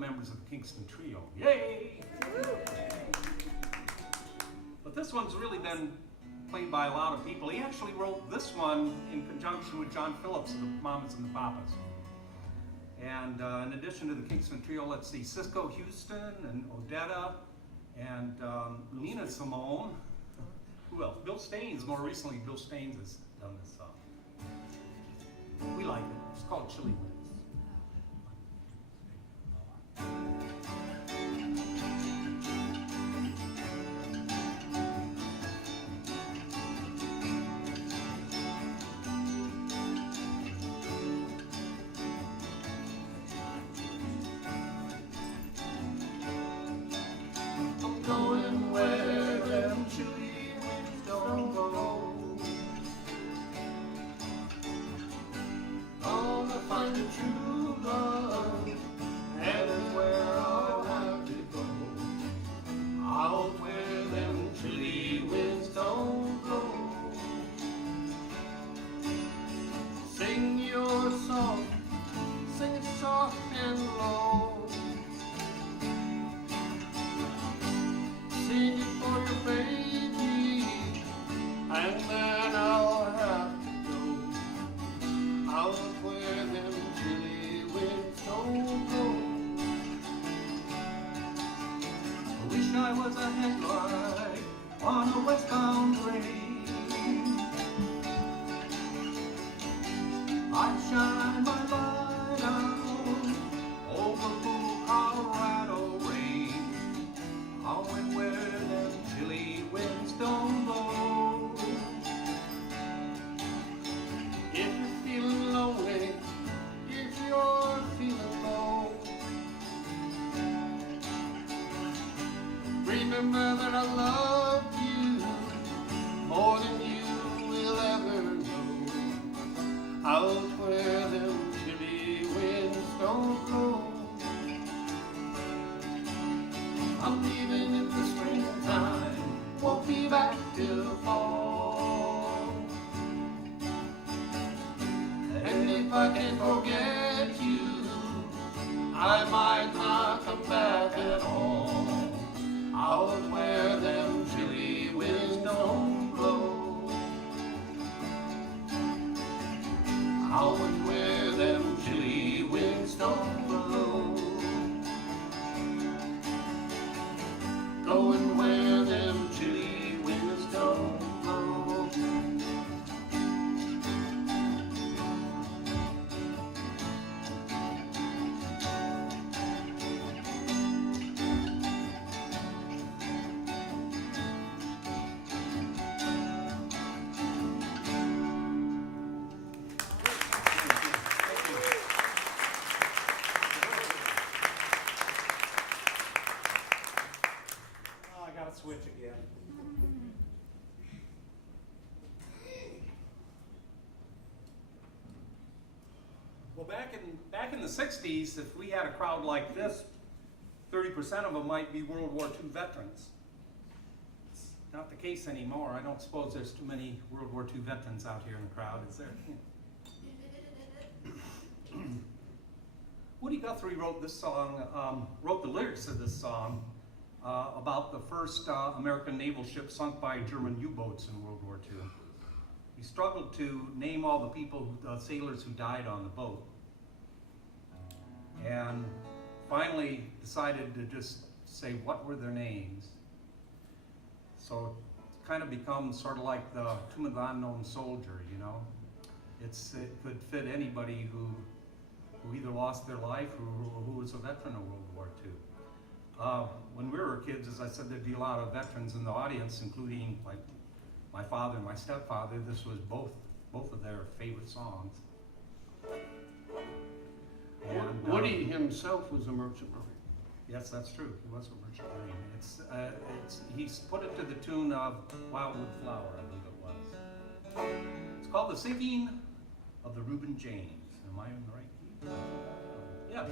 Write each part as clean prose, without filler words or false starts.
members of the Kingston Trio. Yay! But this one's really been played by a lot of people. He actually wrote this one in conjunction with John Phillips of the Mamas and the Papas. And in addition to the Kingston Trio, let's see, Cisco Houston and Odetta and Nina Simone. Who else? Bill Staines. More recently, Bill Staines has done this song. We like it. It's called Chilly Winds. Remember that I love you more than you will ever know. Out where them chilly winds don't blow. I'm leaving in the springtime, won't be back till fall. And if I can forget you, I might not come back at all. Out where them chilly winds don't blow. Out where them chilly winds don't blow. Going where them chilly winds don't blow. Switch again. Well, back in the 60s, if we had a crowd like this, 30% of them might be World War II veterans. It's not the case anymore. I don't suppose there's too many World War II veterans out here in the crowd, is there? Woody Guthrie wrote this song, wrote the lyrics of this song about the first American naval ship sunk by German U-boats in World War II. He struggled to name all the people, sailors who died on the boat. And finally decided to just say what were their names. So it's kind of become sort of like the Tomb of the Unknown Soldier, you know? It could fit anybody who either lost their life or who was a veteran of World War II. When we were kids, as I said, there'd be a lot of veterans in the audience, including like my father and my stepfather. This was both of their favorite songs. And, Woody himself was a merchant marine. Yes, that's true. He was a merchant marine. He's put it to the tune of Wildwood Flower, I believe it was. It's called The Singing of the Reuben James. Am I in the right key? Yes.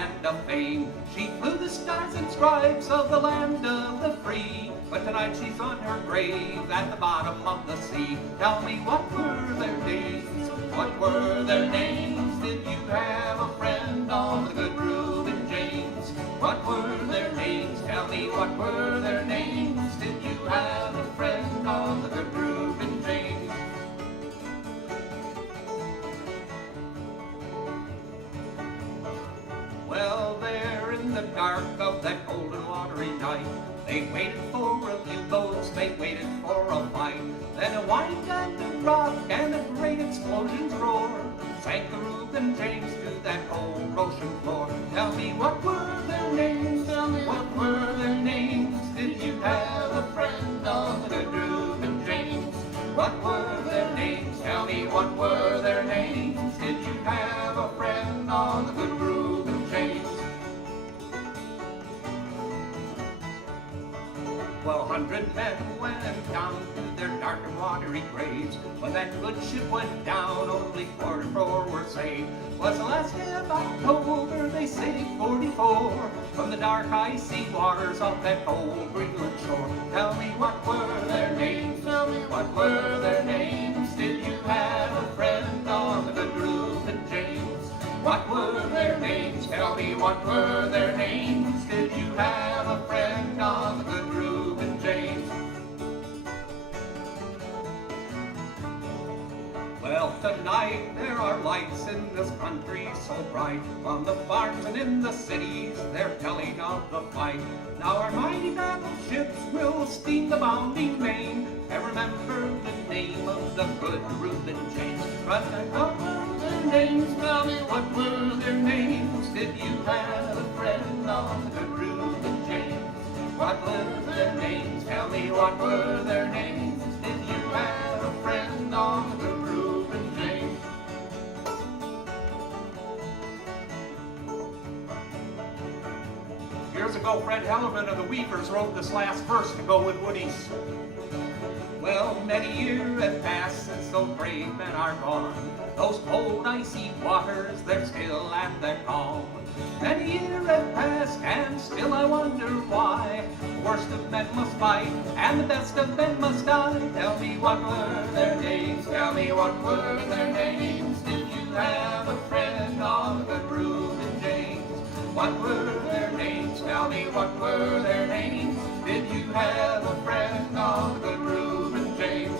land of fame. She flew the stars and stripes of the land of the free. But tonight she's on her grave at the bottom of the sea. Tell me, what were their names? What were their names? Did you have a friend on the good Reuben James? What were their names? Tell me, what were their names? Did you have a friend on the good Reuben James? Well, there in the dark of that golden watery night, they waited for a few boats, they waited for a fight. Then a wind and a rock and a great explosion's roar sank the Reuben James to that old ocean floor. Tell me, what were their names? Tell me, what were their names? Did you have a friend on the good Reuben James? What were their names? Tell me, what were their names? Did you have a friend on the good Reuben James? Well, 100 men went down to their dark and watery graves. When that good ship went down, only 44 were saved. Was the last day of October, they saved 44 from the dark icy waters of that old Greenland shore. Tell me, what were their names? Tell me, what were their names? Did you have a friend on the good Reuben James? What were their names? Tell me, what were their names? Did you have a friend on the good Reuben James? Well, tonight there are lights in this country so bright. On the farms and in the cities they're telling of the fight. Now our mighty battleships will steam the bounding main and remember the name of the good Reuben James. But what were their names? Tell me, what were their names? Did you have a friend on the good Reuben James? What were their names? Tell me, what were their names? Did you have a friend on the good Reuben James? Years ago, Fred Hellerman of the Weavers wrote this last verse to go with Woody's. Well, many years have passed since those brave men are gone. Those cold, icy waters, they're still and they're calm. Many years have passed, and still I wonder why. The worst of men must fight, and the best of men must die. Tell me, what were their names? Tell me, what were their names? Did you have a friend on the good Reuben James? What were their names? Tell me, what were their names? Did you have a friend on the good Reuben James?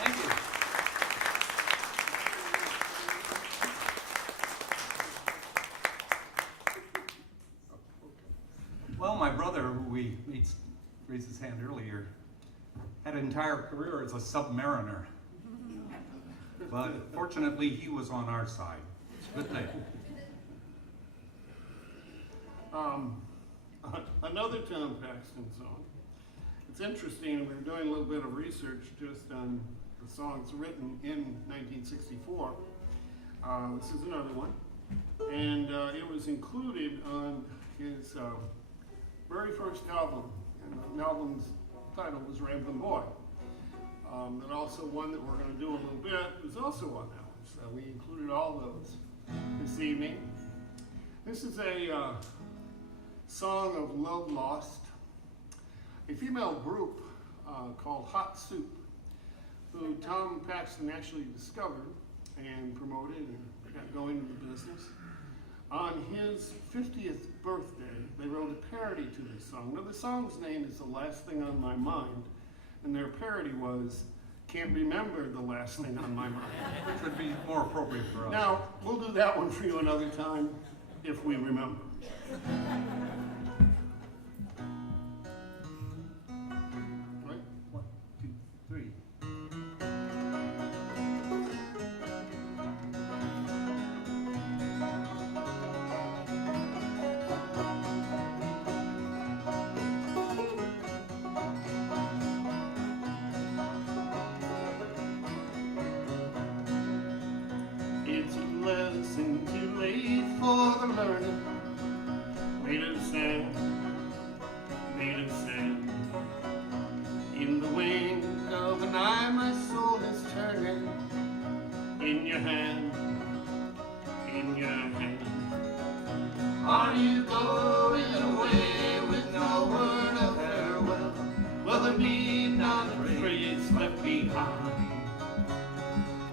Thank you. Well, my brother, who we raised his hand earlier, had an entire career as a submariner. But fortunately, he was on our side. It's a good thing. Another Tom Paxton song. It's interesting, we were doing a little bit of research just on the songs written in 1964. This is another one. And it was included on his very first album. And the album's title was Ramblin' Boy. And also one that we're going to do a little bit was also on that one. So we included all those this evening. This is a song of love lost. A female group called Hot Soup, who Tom Paxton actually discovered and promoted and got going in the business. On his 50th birthday, they wrote a parody to this song. Now the song's name is The Last Thing on My Mind, and their parody was Can't Remember the Last Thing on My Mind. Which would be more appropriate for us. Now, we'll do that one for you another time, if we remember. Right? 1, 2, 3. It's a lesson isn't too late for the learning. Made of sand, made of sand. In the wing of an eye, my soul is turning. In your hand, in your hand. Are you going away with no word of farewell? Will there be not a phrase left behind?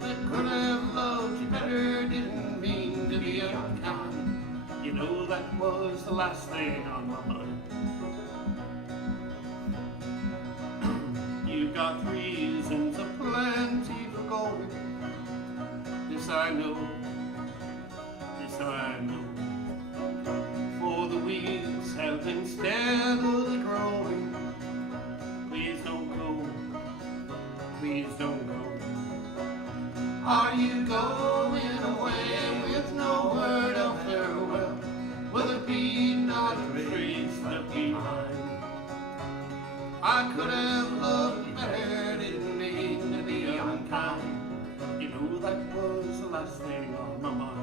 That could have loved you better, didn't mean to be unkind. You know that was the last thing on my mind. You got reasons aplenty for going. This I know, this I know. For the weeds have been steadily growing. Please don't go, please don't go. Are you going away with no word of farewell? Will there be not a trace left behind? I could have loved you better, didn't mean to be unkind. You know that was the last thing on my mind.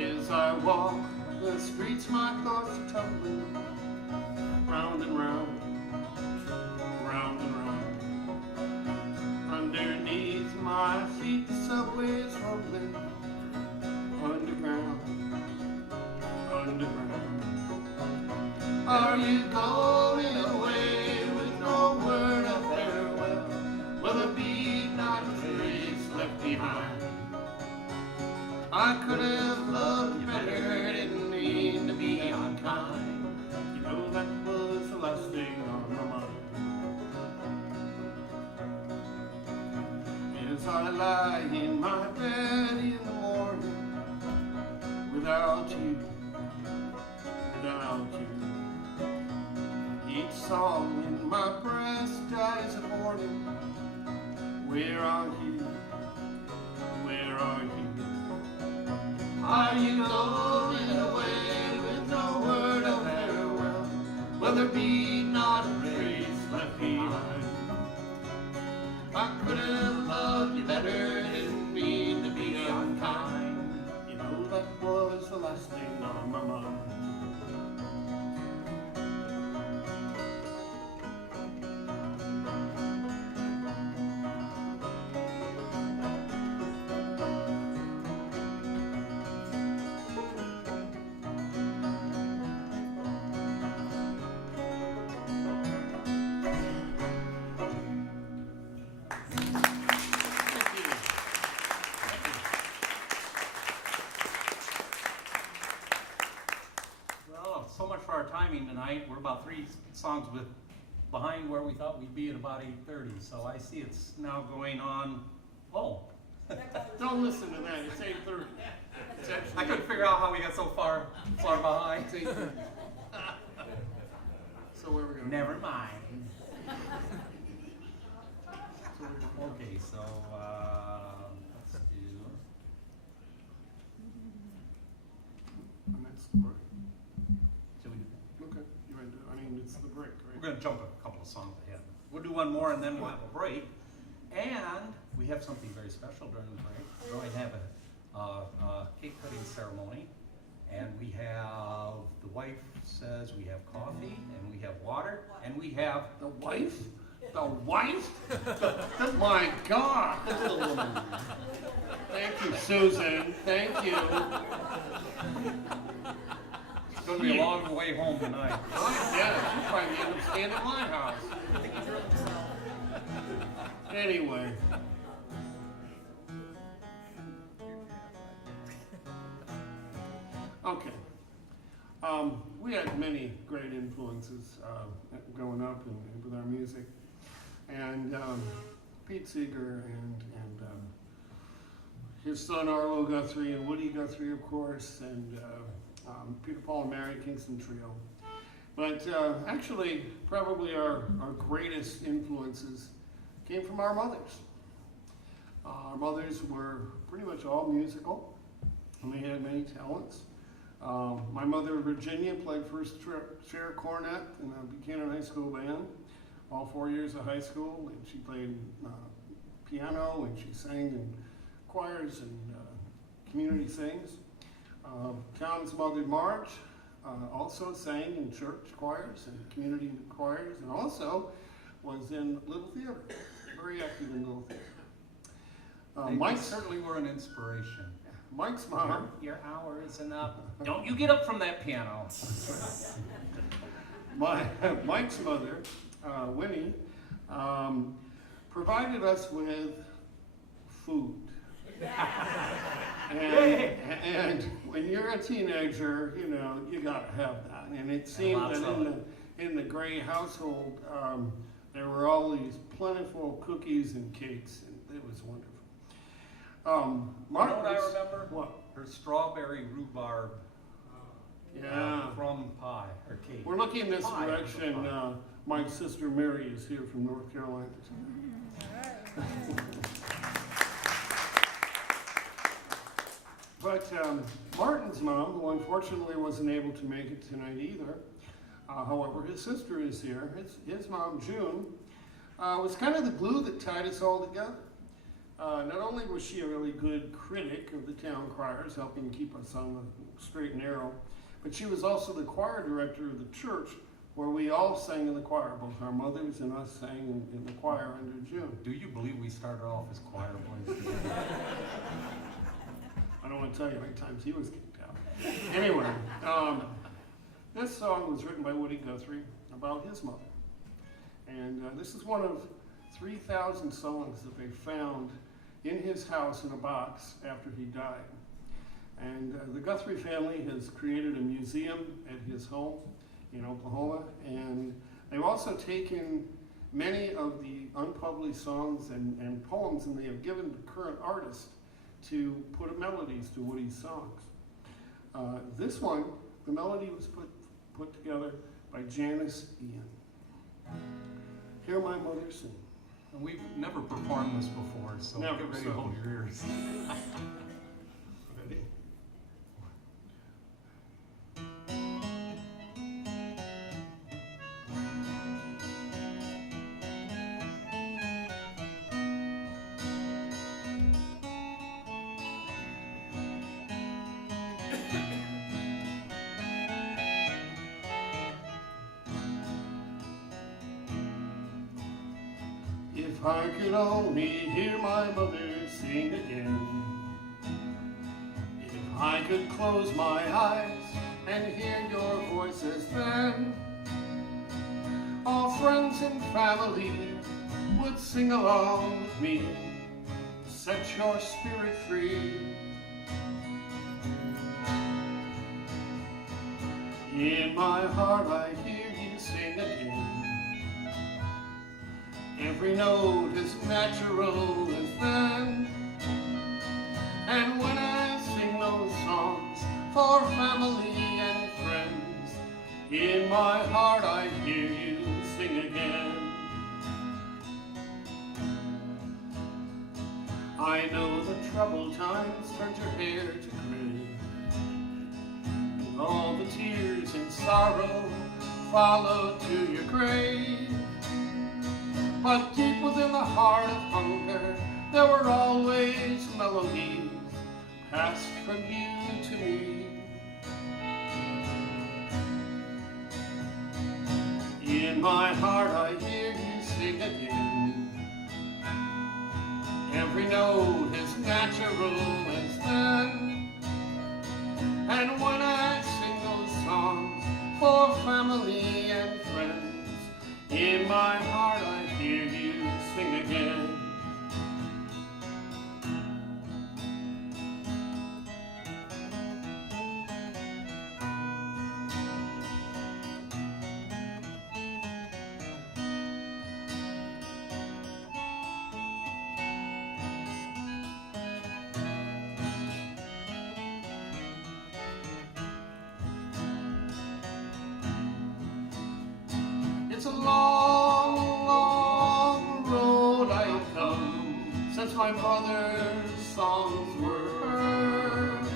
As I walk the streets, my thoughts are tumbling round and round, round and round. Underneath my feet, the subway's rumbling. Underground, underground. Are you going away with no word of farewell? Will there be not a trace left behind? I could have loved you better, didn't mean to be unkind. You know that was the last thing on my mind. As I lie in my bed in the morning, without you, without you. Each song in my breast dies a warning. Where are you? Where are you? Are you going away with no word of farewell? Will there be not a trace left behind? I could have loved you better, didn't mean to be unkind. You know that was the last thing on my mind. So much for our timing tonight. We're about 3 songs behind where we thought we'd be at about 8:30. So I see it's now going on. Oh, Don't listen to that. It's 8:30. It's actually I couldn't figure out how we got so far behind. It's 8:30. So where are we going? Never mind. So Okay, so let's do. and that's the break. Should we do? Okay, you ready to, I mean, it's the break, We're right? going to jump a couple of songs ahead. We'll do one more and then we'll have a break. And we have something very special during the break. We're going to have a cake cutting ceremony. And we have, the wife says we have coffee and we have water and we have The wife? The wife? My God, this little woman. Thank you, Susan. Thank you. It's going to be a long way home tonight. Yeah, she'll probably end up staying at my house. Anyway. Okay. We had many great influences growing up and with our music. And Pete Seeger and his son Arlo Guthrie and Woody Guthrie, of course, and Peter, Paul, and Mary Kingston Trio. But actually, probably our greatest influences came from our mothers. Our mothers were pretty much all musical, and they had many talents. My mother, Virginia, played first chair cornet in a Buchanan High School band, all 4 years of high school, and she played piano, and she sang in choirs and community sings. John's mother, Marge, also sang in church choirs and community choirs, and also was in Little Theater, very active in Little Theater. They certainly were an inspiration. Mike's mom. Your hour isn't up. Don't you get up from that piano. Mike's mother, Winnie, provided us with food. And when you're a teenager, you know, you gotta have that. And it seemed that in the Gray household, there were all these plentiful cookies and cakes, and it was wonderful. You know what I remember? What? Her strawberry rhubarb crumb pie or cake. We're looking this direction. My sister Mary is here from North Carolina. But Martin's mom, who unfortunately wasn't able to make it tonight either, however, his sister is here. His mom, June, was kind of the glue that tied us all together. Not only was she a really good critic of the town choirs, helping keep us on the straight and narrow, but she was also the choir director of the church, where we all sang in the choir. Both our mothers and us sang in the choir under June. Do you believe we started off as choir boys together? I don't want to tell you how many times he was kicked out. Anyway, this song was written by Woody Guthrie about his mother. And this is one of 3,000 songs that they found in his house in a box after he died. And the Guthrie family has created a museum at his home in Oklahoma, and they've also taken many of the unpublished songs and poems, and they have given the current artist to put melodies to Woody's songs. This one, the melody was put together by Janice Ian. Hear my mother sing. And we've never performed this before, so Never, get ready so. to hold your ears. Ready? If I could only hear my mother sing again, if I could close my eyes and hear your voices then, all friends and family would sing along with me, set your spirit free. In my heart I hear you sing again. Every note as natural as then. And when I sing those songs for family and friends, in my heart I hear you sing again. I know the troubled times turned your hair to gray, and all the tears and sorrow followed to your grave. But deep within the heart of hunger, there were always melodies passed from you to me. In my heart I hear you sing again. Every note as natural as then. And when I sing those songs for family and friends, in my heart I hear you sing again. It's a long, long road I've come since my mother's songs were heard.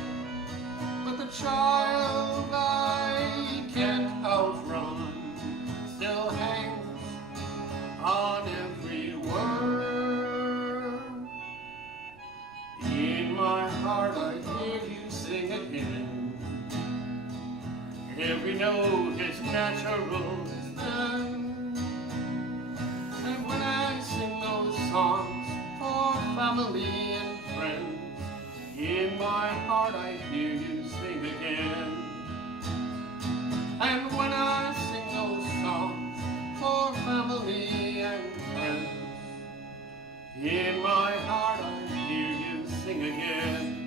But the child I can't outrun still hangs on every word. Every note is natural as then. And when I sing those songs for family and friends, in my heart I hear you sing again. And when I sing those songs for family and friends, in my heart I hear you sing again.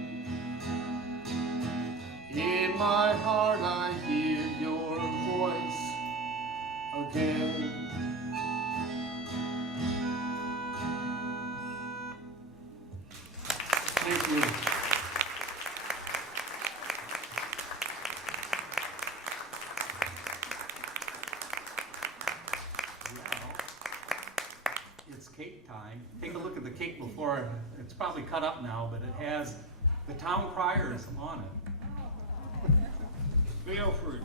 In my heart I hear your voice again. Thank you. It's cake time. Take a look at the cake before. It's probably cut up now, but it has the town criers on it. Feel free.